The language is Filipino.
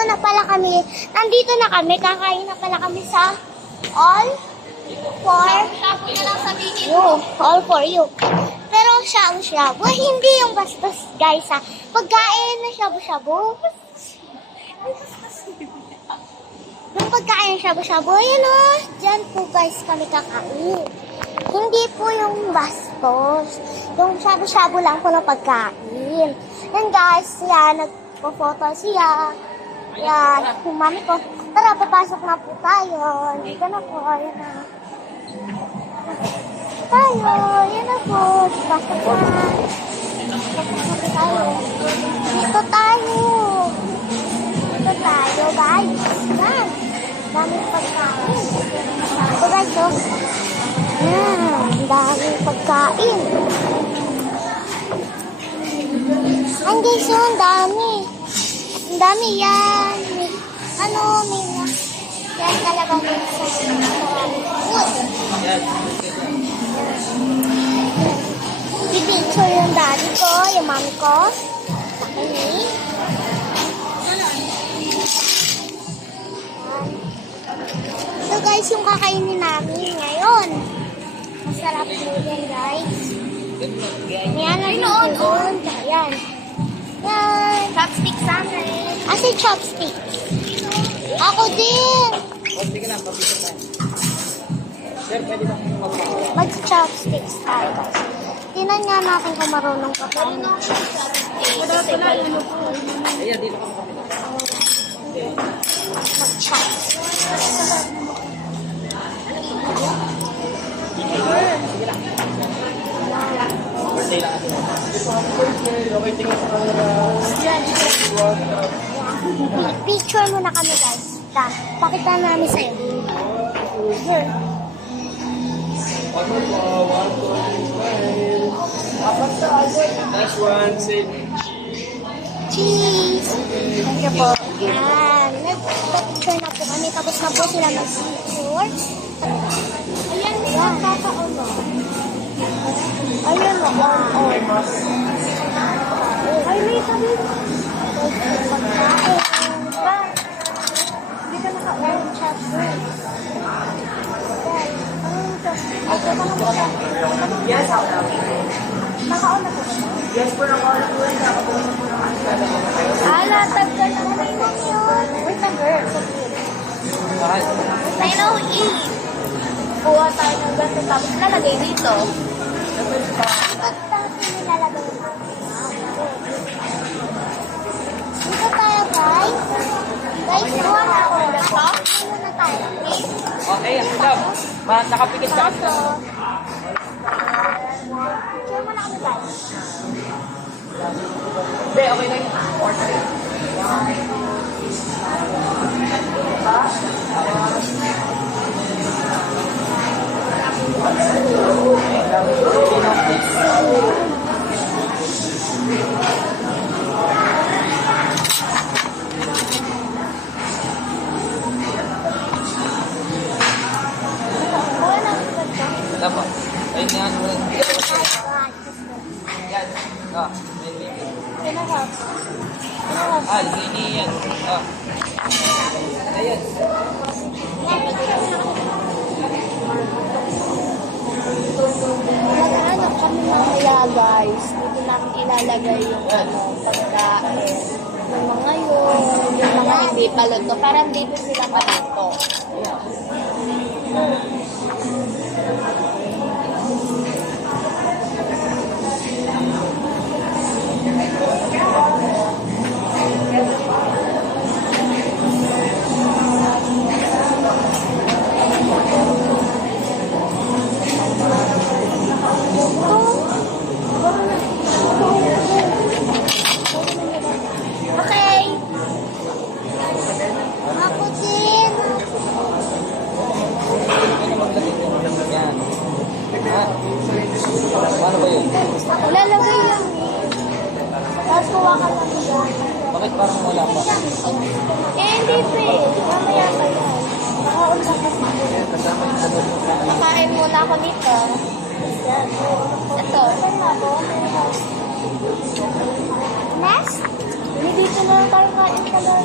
Nandito na kami, kakain na pala kami sa All for You. All for You. Pero shabu-shabu, hindi yung bastos, guys, ha. Pagkain na shabu-shabu. Yung pagkain ng shabu-shabu, yun, o. Diyan po, guys, kami kakain. Hindi po yung bastos. Yung shabu-shabu lang po na pagkain. Yan, guys, yan, nagpo-photo siya. Yan, yung mami ko. Tara, papasok na po tayo. Dito na po, yan na. Tayo, yan na po. Pasok na. Pasok na tayo. Dito tayo. Dito tayo, guys. Yan. Daming pagkain. Ito, guys, oh. Yan, daming pagkain. Ang guys, oh, ang dami. Ang dami yan. May yan talaga minsan. Pipicture yung daddy ko, yung mami ko. Ini. So guys, yung kakainin namin ngayon. Masarap po yan, guys. Yan ang doon. Yan. Yan. Chopstick sana eh. Asi chopstick. Ako din. Sige lang, papito tayo. Sir, pwede bang Mag-chopsticks tayo, guys. Tingnan nga natin kung marunong ka pa. Ayan, dito kami papito. Mag-chopsticks. Birthday lang kasi. Okay, tingin sa camera. Picture muna kami, guys. Pakita namin sa'yo. Here. Next one, say Cheese. Thank you po. Yan. Nag-picture na po kami. Tapos na po sila mag-picture. Ayan, magkakaulo. Ayan, ay, may sabi. Pagkain. Hindi ka naka-own chat. yes, Naka-own na po ba? yes po, nakaula po rin. Latag ka na naman yun. Wait lang, girl. I know eat. Kuha tayo ng ganito tapos lalagay dito. At tapos nilalagay mo. Dito tayo, guys. Guys, kuha na ako. Dito na tayo, okay? Okay, love. Nakapikit ka kasi. Picture mo na kami, guys. Hindi, okay lang. Order. Kuha na ako, guys. Wala po. Ayun nga, wala. Yan. Ah, Pinahap. sini yan. Ah. Ayan. Yan, picture mo na kami. Nag-ano kami mamaya, guys. Dito namin ilalagay yung pagkain. Yung mga yung mga hindi paluto. Parang dito sila paluto. Okay. Ako din. Yan. Ah. Paano ba yun? Lalagay lang. Tapos kuha ka lang yan. Bakit parang wala pa? Hindi pa eh. Mamaya pa yan. Nakaunsa ka sa Kasama yung sabon. Makain muna ako dito. Ito. Saan na ako? Next? Dito na lang tayo kain ka lang.